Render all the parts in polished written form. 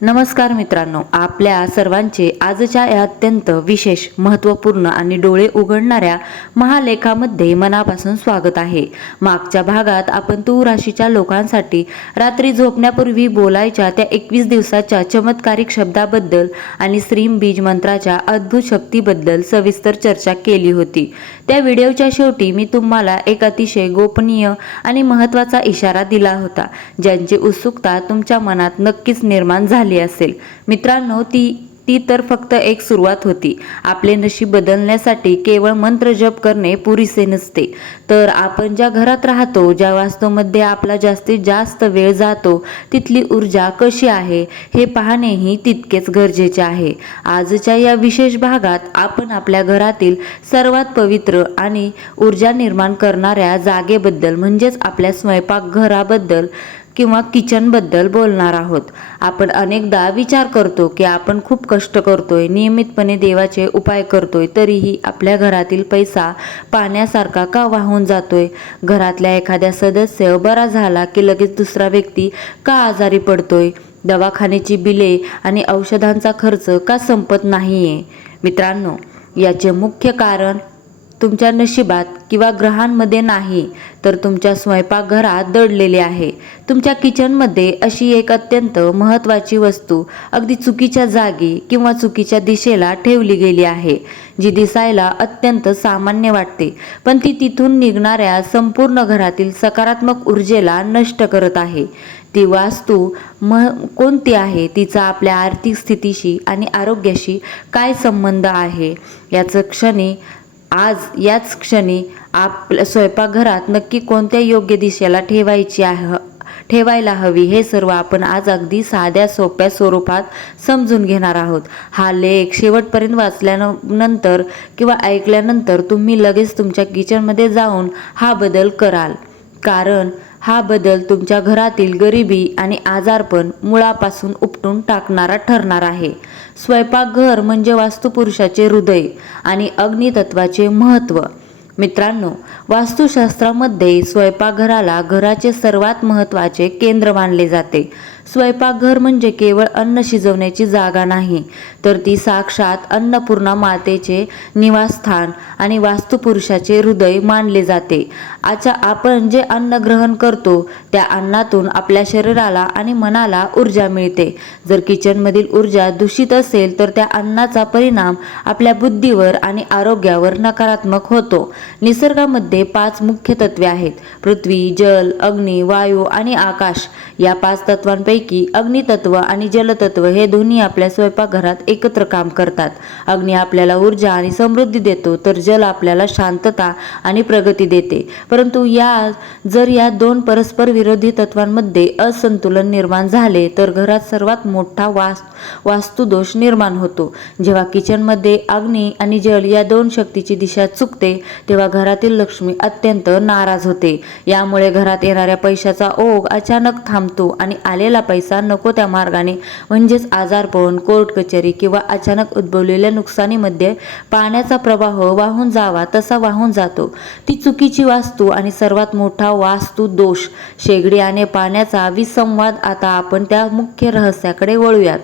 नमस्कार मित्रांनो, आपल्या सर्वांचे आजच्या या अत्यंत विशेष, महत्त्वपूर्ण आणि डोळे उघडणाऱ्या महालेखामध्ये मनापासून स्वागत आहे। मागच्या भागात आपण तूळ राशीच्या लोकांसाठी रात्री झोपण्यापूर्वी बोलायच्या त्या 21 दिवसाच्या चमत्कारिक शब्दाबद्दल आणि श्रीम बीज मंत्राच्या अद्भुत शक्तीबद्दल सविस्तर चर्चा केली होती। त्या व्हिडिओच्या शेवटी मी तुम्हाला एक अतिशय गोपनीय आणि महत्त्वाचा इशारा दिला होता, ज्यांची उत्सुकता तुमच्या मनात नक्कीच निर्माण झाली असेल। मित्रांनो, ती तर फक्त एक सुरुवात होती। आपले नशीब बदलण्यासाठी केवळ मंत्र जप करणे पुरेसे नसते, तर आपण ज्या घरात राहतो, ज्या वास्तूमध्ये आपला जास्तीत जास्त वेळ जातो, तिथली ऊर्जा कशी आहे हे पाहणेही तितकेच गरजेचे आहे। आजच्या या विशेष भागात आपण आपल्या घरातील सर्वात पवित्र आणि ऊर्जा निर्माण करणाऱ्या जागेबद्दल म्हणजेच आपल्या स्वयंपाकघराबद्दल किंवा किचनबद्दल बोलणार आहोत। आपण अनेकदा विचार करतो की आपण खूप कष्ट करतोय, नियमितपणे देवाचे उपाय करतोय, तरीही आपल्या घरातील पैसा पाण्यासारखा का वाहून जातोय? घरातल्या एखाद्या सदस्य बरा झाला की लगेच दुसरा व्यक्ती का आजारी पडतोय? दवाखान्याची बिले आणि औषधांचा खर्च का संपत नाहीये? मित्रांनो, याचे मुख्य कारण तुमच्या नशिबात किंवा ग्रहांमध्ये नाही, तर तुमच्या स्वयंपाकघरात दडलेले आहे। तुमच्या किचनमध्ये अशी एक अत्यंत महत्त्वाची वस्तू अगदी चुकीच्या जागी किंवा चुकीच्या दिशेला ठेवली गेली आहे, जी दिसायला अत्यंत सामान्य वाटते, पण ती तिथून निघणाऱ्या संपूर्ण घरातील सकारात्मक ऊर्जेला नष्ट करत आहे। ती वास्तू कोणती आहे? तिचा आपल्या आर्थिक स्थितीशी आणि आरोग्याशी काय संबंध आहे? याच क्षणी आपल्या स्वयंपाकघरात नक्की कोणत्या योग्य दिशेला ठेवायला हवी हे सर्व आपण आज अगदी साध्या सोप्या स्वरूपात समजून घेणार आहोत। हा लेख शेवटपर्यंत वाचल्यानंतर किंवा ऐकल्यानंतर तुम्ही लगेच तुमच्या किचनमध्ये जाऊन हा बदल कराल, कारण हा बदल तुमच्या घरातील गरिबी आणि आजारपण मुळापासून उपटून टाकणारा ठरणार आहे। स्वयंपाकघर म्हणजे वास्तुपुरुषाचे हृदय आणि अग्नितत्वाचे महत्त्व। मित्रांनो, वास्तुशास्त्रामध्ये स्वयंपाकघराला घराचे सर्वात महत्त्वाचे केंद्र मानले जाते। स्वयंपाकघर म्हणजे केवळ अन्न शिजवण्याची जागा नाही, तर ती साक्षात अन्नपूर्णा मातेचे निवासस्थान आणि वास्तुपुरुषाचे हृदय मानले जाते। आपण जे अन्न ग्रहण करतो त्या अन्नातून आपल्या शरीराला आणि मनाला ऊर्जा मिळते। जर किचनमधील ऊर्जा दूषित असेल तर त्या अन्नाचा परिणाम आपल्या बुद्धीवर आणि आरोग्यावर नकारात्मक होतो। निसर्गामध्ये 5 मुख्य तत्वे आहेत: पृथ्वी, जल, अग्नी, वायू आणि आकाश। या 5 तत्वांपैकी अग्नितत्व आणि जलतत्व हे दोन्ही आपल्या स्वयंपाकघरात एकत्र काम करतात। अग्नी आपल्याला ऊर्जा आणि समृद्धी देतो, तर जल आपल्याला शांतता आणि प्रगती देते। परंतु जर या 2 परस्पर विरोधी तत्वांमध्ये असंतुलन निर्माण झाले तर घरात सर्वात मोठा वास्तुदोष निर्माण होतो। जेव्हा किचनमध्ये अग्नी आणि जल या 2 शक्तीची दिशा चुकते, तेव्हा घरातील लक्ष्मी अत्यंत नाराज होते। यामुळे घरात येणाऱ्या पैशाचा ओघ अचानक थांबतो आणि आलेला पैसा नको त्या मार्गाने म्हणजेच आजारपण, कोर्ट कचेरी किंवा अचानक उद्भवलेल्या नुकसानीमध्ये पाण्याचा प्रवाह वाहून जावा तसा वाहून जातो। ती चुकीची वास्तू आणि सर्वात मोठा वास्तु दोष शेगडी आणि पाण्याचा विसंवाद। आता आपण त्या मुख्य रहस्याकडे वळूयात।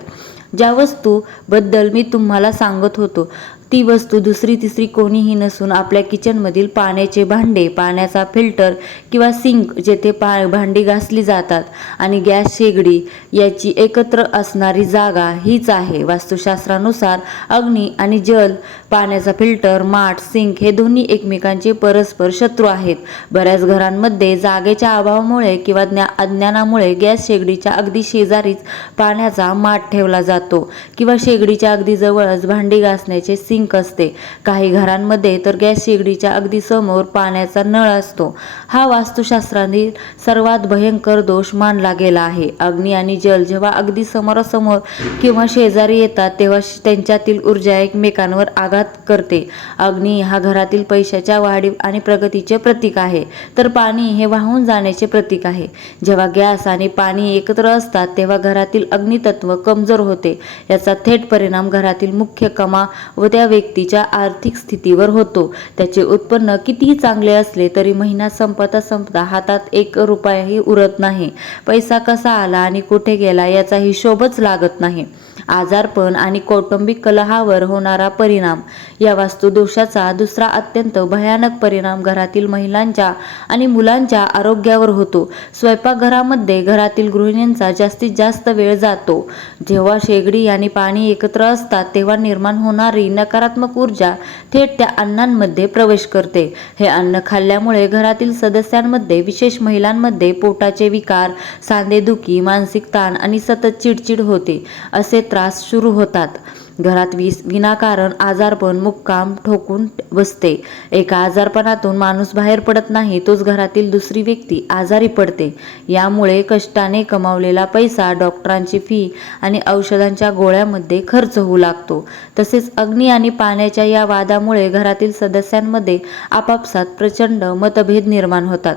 ज्या वस्तू बद्दल मी तुम्हाला सांगत होतो ती वस्तू दुसरी तिसरी कोणीही नसून आपल्या किचनमधील पाण्याचे भांडे, पाण्याचा फिल्टर किंवा सिंक, जेथे भांडी घासली जातात, आणि गॅस शेगडी याची एकत्र असणारी जागा हीच आहे। वास्तुशास्त्रानुसार अग्नी आणि जल, पाण्याचा फिल्टर, माठ, सिंक हे दोन्ही एकमेकांचे परस्पर शत्रू आहेत। बऱ्याच घरांमध्ये जागेच्या अभावामुळे किंवा अज्ञानामुळे गॅस शेगडीच्या अगदी शेजारीच पाण्याचा माठ ठेवला जातो किंवा शेगडीच्या अगदी जवळच भांडी घासण्याचे सिंक असते। काही घरांमध्ये तर गॅस शेगडीच्या अगदी समोर पाण्याचा नळ असतो। हा वास्तुशास्त्रातील सर्वात भयंकर दोष मानला गेला आहे। अग्नी आणि जल जेव्हा अगदी समोरासमोर किंवा शेजारी येतात तेव्हा त्यांच्यातील ऊर्जा एकमेकांवर आघात करते। अग्नी हा घरातील पैशाच्या वाढी आणि प्रगतीचे प्रतीक आहे, तर पाणी हे वाहून जाण्याचे प्रतीक आहे। जेव्हा गॅस आणि पाणी एकत्र असतात तेव्हा घरातील अग्नितत्व कमजोर होते। याचा थेट परिणाम घरातील मुख्य कमा व त्या त्या व्यक्तीच्या आर्थिक स्थितीवर होतो. त्याचे उत्पन्न कितीही चांगले असले तरी महिना संपता संपता हातात 1 रुपयाही उरत नाही. पैसा कसा आला आणि कुठे गेला याचा हिशोबच लागत नाही. आजारपण आणि कौटुंबिक कलहावर होणारा परिणाम. या वास्तुदोषाचा दुसरा अत्यंत भयानक परिणाम घरातील महिलांच्या आणि मुलांच्या आरोग्यावर होतो. स्वयंपाकघरामध्ये घरातील गृहिणींचा जास्तीत जास्त वेळ जातो. जेव्हा शेगडी आणि पाणी एकत्र असतात तेव्हा निर्माण होणारी नकारात्मक ऊर्जा थेट त्या अन्नांमध्ये प्रवेश करते. हे अन्न खाल्ल्यामुळे घरातील सदस्यांमध्ये, विशेष महिलांमध्ये पोटाचे विकार, सांधेदुखी, मानसिक ताण आणि सतत चिडचिड होते असे त्रास सुरू होतात. घरात विनाकारण आजारपण मुक्काम ठोकून बसते. एका आजारपणातून माणूस बाहेर पडत नाही, तोच घरातील दुसरी व्यक्ती आजारी पडते. यामुळे कष्टाने कमावलेला पैसा डॉक्टरांची फी आणि औषधांच्या गोळ्यामध्ये खर्च होऊ लागतो. तसेच अग्नी आणि पाण्याच्या या वादामुळे घरातील सदस्यांमध्ये आपापसात प्रचंड मतभेद निर्माण होतात.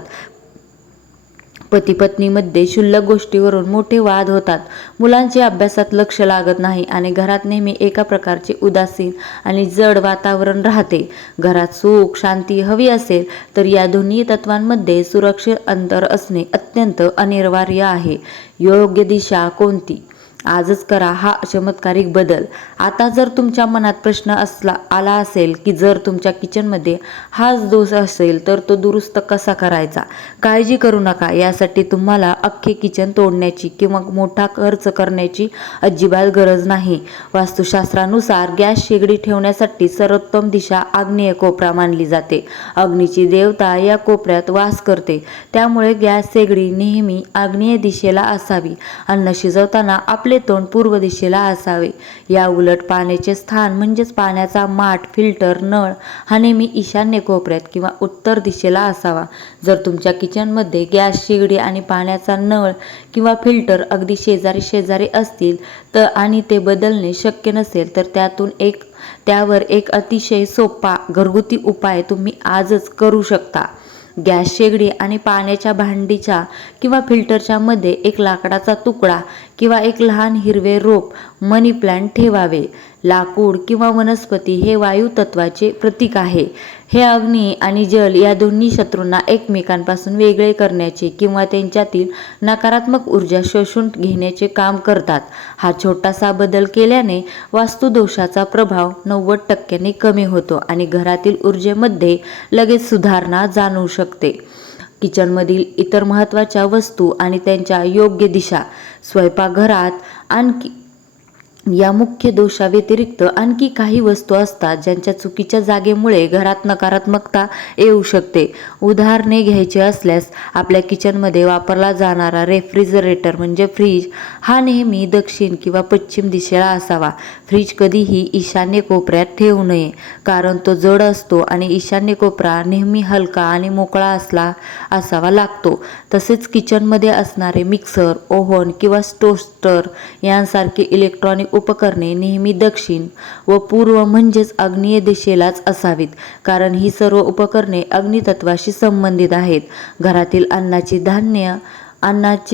पती-पत्नीमध्ये क्षुल्लक गोष्टीवरून मोठे वाद होतात. मुलांचे अभ्यासात लक्ष लागत नाही आणि घरात नेहमी एका प्रकारचे उदासीन आणि जड वातावरण राहते. घरात सुख, शांती हवी असेल तर या दोन्ही तत्वांमध्ये सुरक्षित अंतर असणे अत्यंत अनिवार्य आहे. योग्य दिशा कोणती? आजच करा हा चमत्कारिक बदल. आता जर तुमच्या मनात प्रश्न आला असेल की जर तुमच्या किचनमध्ये हाच दोष असेल तर तो दुरुस्त कसा करायचा? काळजी करू नका. यासाठी तुम्हाला अख्खे किचन तोडण्याची किंवा मोठा खर्च करण्याची अजिबात गरज नाही. वास्तुशास्त्रानुसार गॅस शेगडी ठेवण्यासाठी सर्वोत्तम दिशा आग्नेय कोपरा मानली जाते. अग्नीची देवता या कोपऱ्यात वास करते. त्यामुळे गॅस शेगडी नेहमी आग्नेय दिशेला असावी. अन्न शिजवताना आपले तोंड पूर्व दिशेला असावे. या उलट पाण्याचे स्थान म्हणजेच पाण्याचा माठ, फिल्टर, नळ हा नेहमी ईशान्य कोपऱ्यात किंवा उत्तर दिशेला असावा. जर तुमच्या किचनमध्ये गॅस शेगडी आणि पाण्याचा नळ किंवा फिल्टर अगदी शेजारी शेजारी असतील आणि ते बदलणे शक्य नसेल तर त्यावर एक अतिशय सोपा घरगुती उपाय तुम्ही आजच करू शकता. गॅस शेगडी आणि पाण्याच्या भांडीच्या किंवा फिल्टरच्या मध्ये एक लाकडाचा तुकडा किंवा एक लहान हिरवे रोप, मनी प्लांट ठेवावे. लाकूड किंवा वनस्पती हे वायू तत्वाचे प्रतीक आहे. हे अग्नी आणि जल या दोन्ही शत्रूंना एकमेकांपासून वेगळे करण्याचे किंवा त्यांच्यातील नकारात्मक ऊर्जा शोषून घेण्याचे काम करतात. हा छोटासा बदल केल्याने वास्तुदोषाचा प्रभाव 90% कमी होतो आणि घरातील ऊर्जेमध्ये लगेच सुधारणा जाणवू शकते. किचनमधील इतर महत्त्वाच्या वस्तू आणि त्यांच्या योग्य दिशा. स्वयंपाकघरात या मुख्य दोषाव्यतिरिक्त आणखी काही वस्तू असतात ज्यांच्या चुकीच्या जागेमुळे घरात नकारात्मकता येऊ शकते. उदाहरणे घ्यायची असल्यास आपल्या किचनमध्ये वापरला जाणारा रेफ्रिजरेटर म्हणजे फ्रीज हा नेहमी दक्षिण किंवा पश्चिम दिशेला असावा. फ्रीज कधीही ईशान्य कोपऱ्यात ठेवू नये कारण तो जड असतो आणि ईशान्य कोपरा नेहमी हलका आणि मोकळा असावा लागतो. तसेच किचनमध्ये असणारे मिक्सर, ओव्हन किंवा टोस्टर यांसारखे इलेक्ट्रॉनिक उपकरणे नेहमी दक्षिण व पूर्व म्हणजेच आग्नेय दिशेलाच असावीत कारण ही सर्व उपकरणे अग्नितत्वाशी संबंधित आहेत. घरातील अन्नाची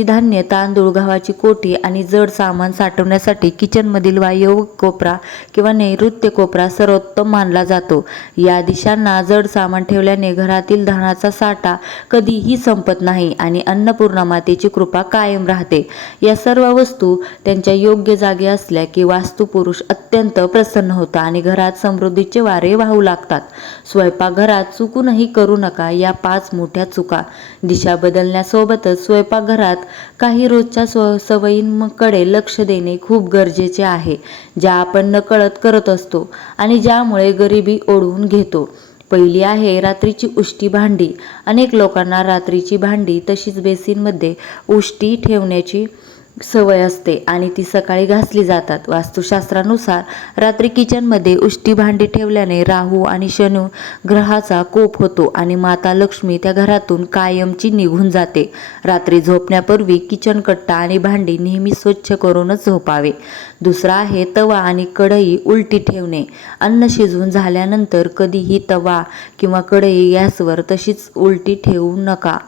धान्य, तांदूळ, गव्हाची कोठी आणि जड सामान साठवण्यासाठी किचनमधील वायव्य कोपरा किंवा नैऋत्य कोपरा सर्वोत्तम मानला जातो. या दिशांना जड सामान ठेवल्याने घरातील धनाचा साठा कधीही संपत नाही आणि अन्नपूर्णा मातेची कृपा कायम राहते. या सर्व वस्तू त्यांच्या योग्य जागी असल्या की वास्तुपुरुष अत्यंत प्रसन्न होता आणि घरात समृद्धीचे वारे वाहू लागतात. स्वयंपाकघरात चुकूनही करू नका या 5 मोठ्या चुका. दिशा बदलण्यासोबतच स्वयंपाकघरात काही रोजच्या सवयींकडे लक्ष देणे खूप गरजेचे आहे, ज्या आपण नकळत करत असतो आणि ज्यामुळे गरिबी ओढवून घेतो. पहिली आहे रात्रीची उष्टी भांडी. अनेक लोकांना रात्रीची भांडी तशीच बेसिनमध्ये उष्टी ठेवण्याची सवय असते आणि ती सकाळी घासली जातात. वास्तुशास्त्रानुसार रात्री किचनमध्ये उष्टी भांडी ठेवल्याने राहू आणि शनी ग्रहाचा कोप होतो आणि माता लक्ष्मी त्या घरातून कायमची निघून जाते. रात्री झोपण्यापूर्वी किचन कट्टा आणि भांडी नेहमी स्वच्छ करूनच झोपावे. दुसरा आहे तवा आणि कढई उलटी ठेवणे. अन्न शिजवून झाल्यानंतर कधीही तवा किंवा कढई गॅसवर तशीच उलटी ठेवू नका.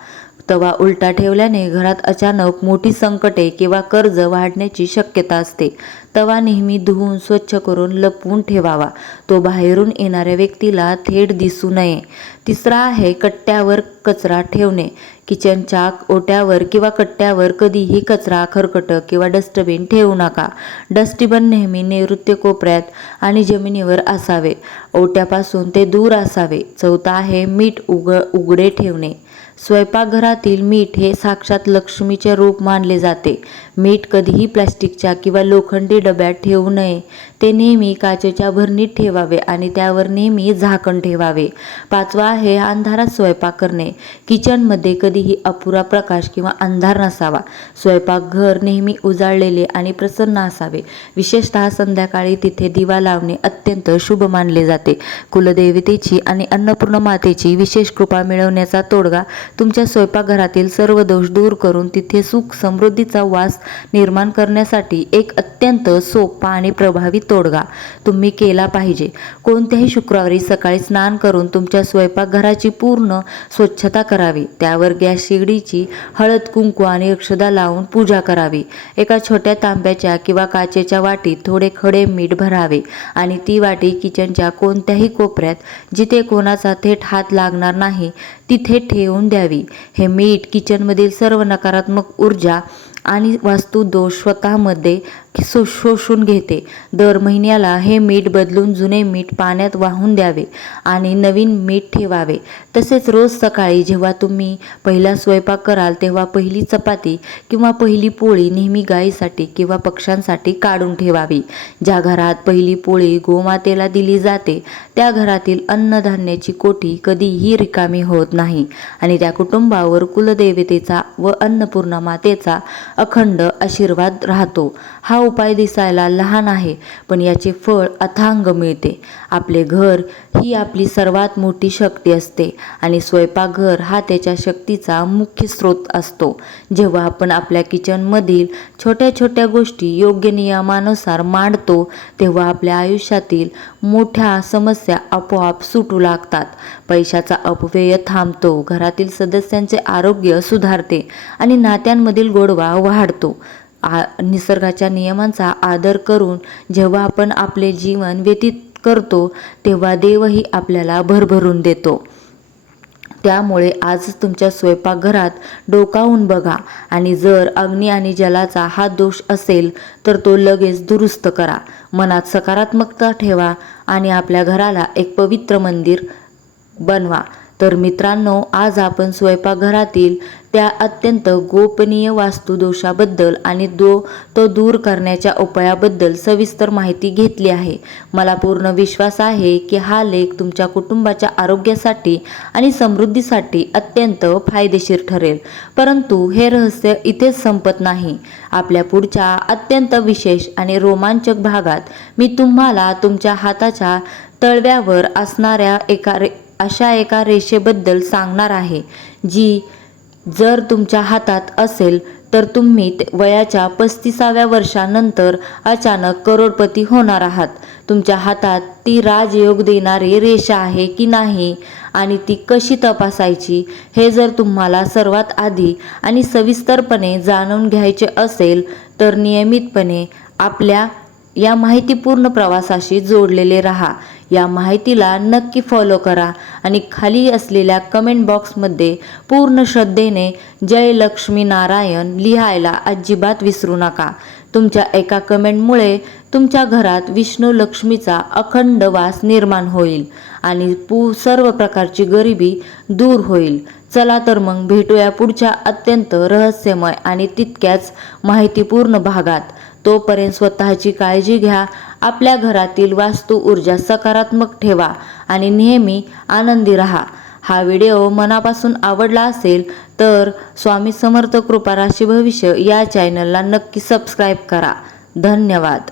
तवा उलटा ठेवल्याने घरात अचानक मोठी संकटे किंवा कर्ज वाढण्याची शक्यता असते. तवा नेहमी धुवून स्वच्छ करून लपवून ठेवावा. तो बाहेरून येणाऱ्या व्यक्तीला थेट दिसू नये. तिसरा आहे कट्ट्यावर कचरा ठेवणे. किचनच्या ओट्यावर किंवा कट्ट्यावर कधीही कचरा, खरकटं किंवा डस्टबिन ठेवू नका. डस्टबिन नेहमी नैऋत्य कोपऱ्यात आणि जमिनीवर असावे. ओट्यापासून ते दूर असावे. चौथा आहे मीठ उघडे ठेवणे. स्वयंपाकघरातील मीठ हे साक्षात लक्ष्मीचे रूप मानले जाते. मीठ कधीही प्लास्टिकच्या किंवा लोखंडी डब्यात ठेवू नये. ते नेहमी काचेच्या भरणीत ठेवावे आणि त्यावर नेहमी झाकण ठेवावे. पाचवा आहे अंधारात स्वयंपाक करणे. किचनमध्ये कधीही अपुरा प्रकाश किंवा अंधार नसावा. स्वयंपाकघर नेहमी उजाळलेले आणि प्रसन्न असावे. विशेषतः संध्याकाळी तिथे दिवा लावणे अत्यंत शुभ मानले जाते. कुलदेवतेची आणि अन्नपूर्णा मातेची विशेष कृपा मिळवण्याचा तोडगा तुमच्या स्वयंपाकघरातील सर्व दोष दूर करून तिथे सुख समृद्धीचा वास निर्माण करण्यासाठी एक अत्यंत सोपा आणि प्रभावी तोडगा तुम्ही केला पाहिजे. कोणत्याही शुक्रवारी सकाळी स्नान करून तुमच्या स्वयंपाकघराची पूर्ण स्वच्छता करावी. त्यावर गॅस शेगडीची हळद, कुंकू आणि अक्षदा लावून पूजा करावी. एका छोट्या तांब्याच्या किंवा काचेच्या वाटीत थोडे खडे मीठ भरावे आणि ती वाटी किचनच्या कोणत्याही कोपऱ्यात जिथे कोणाचा थेट हात लागणार नाही तिथे ठेवून द्यावी. हे मीठ किचनमधील सर्व नकारात्मक ऊर्जा आणि वास्तुदोष स्वतःमध्ये शोषून घेते. दर महिन्याला हे मीठ बदलून जुने मीठ पाण्यात वाहून द्यावे आणि नवीन मीठ ठेवावे. तसेच रोज सकाळी जेव्हा तुम्ही पहिला स्वयंपाक कराल तेव्हा पहिली चपाती किंवा पहिली पोळी नेहमी गायीसाठी किंवा पक्ष्यांसाठी काढून ठेवावी. ज्या घरात पहिली पोळी गोमातेला दिली जाते त्या घरातील अन्नधान्याची कोठी कधीही रिकामी होत नाही आणि त्या कुटुंबावर कुलदेवतेचा व अन्नपूर्णा मातेचा अखंड आशीर्वाद राहतो. हा उपाय दिसायला लहान आहे पण याचे फळ अथांग मिळते. आपले घर ही आपली सर्वात मोठी शक्ती असते आणि स्वयंपाकघर हा त्याच्या शक्तीचा मुख्य स्रोत असतो. जेव्हा आपण आपल्या किचनमधील छोट्या छोट्या गोष्टी योग्य नियमानुसार मांडतो तेव्हा आपल्या आयुष्यातील मोठ्या समस्या आपोआप सुटू लागतात. पैशाचा अपव्यय थांबतो, घरातील सदस्यांचे आरोग्य सुधारते आणि नात्यांमधील गोडवा वाढतो. निसर्गाच्या नियमांचा आदर करून जेव्हा आपण आपले जीवन व्यतीत करतो तेव्हा देवही आपल्याला भरभरून देतो. त्यामुळे आज तुमच्या स्वयंपाकघरात डोकावून बघा आणि जर अग्नी आणि जलाचा हा दोष असेल तर तो लगेच दुरुस्त करा. मनात सकारात्मकता ठेवा आणि आपल्या घराला एक पवित्र मंदिर बनवा. तर मित्रांनो, आज आपण स्वयंपाकघरातील त्या अत्यंत गोपनीय वास्तुदोषाबद्दल आणि तो दूर करण्याच्या उपायाबद्दल सविस्तर माहिती घेतली आहे. मला पूर्ण विश्वास आहे की हा लेख तुमच्या कुटुंबाच्या आरोग्यासाठी आणि समृद्धीसाठी अत्यंत फायदेशीर ठरेल. परंतु हे रहस्य इथेच संपत नाही. आपल्या पुढच्या अत्यंत विशेष आणि रोमांचक भागात मी तुम्हाला तुमच्या हाताच्या तळव्यावर असणाऱ्या अशा एका रेषेबद्दल सांगणार आहे जी जर तुमच्या हातात असेल तर तुम्ही वयाच्या 35व्या वर्षानंतर अचानक करोडपती होणार आहात. तुमच्या हातात ती राजयोग देणारी रेषा आहे की नाही आणि ती कशी तपासायची हे जर तुम्हाला सर्वात आधी आणि सविस्तरपणे जाणून घ्यायचे असेल तर नियमितपणे आपल्या या माहितीपूर्ण प्रवासाशी जोडलेले राहा. या माहितीला नक्की फॉलो करा आणि खाली असलेल्या कमेंट बॉक्समध्ये पूर्ण श्रद्धेने जय लक्ष्मी नारायण लिहायला अजिबात विसरू नका. तुमच्या एका कमेंटमुळे तुमच्या घरात विष्णू लक्ष्मीचा अखंड वास निर्माण होईल आणि सर्व प्रकारची गरिबी दूर होईल. चला तर मग भेटूया पुढच्या अत्यंत रहस्यमय आणि तितक्याच माहितीपूर्ण भागात. तोपर्यंत स्वतःची काळजी घ्या. आपल्या घरातील वास्तू ऊर्जा सकारात्मक ठेवा आणि नेहमी आनंदी राहा. हा व्हिडिओ मनापासून आवडला असेल तर स्वामी समर्थ कृपा राशी भविष्य या चॅनलला नक्की सबस्क्राईब करा. धन्यवाद.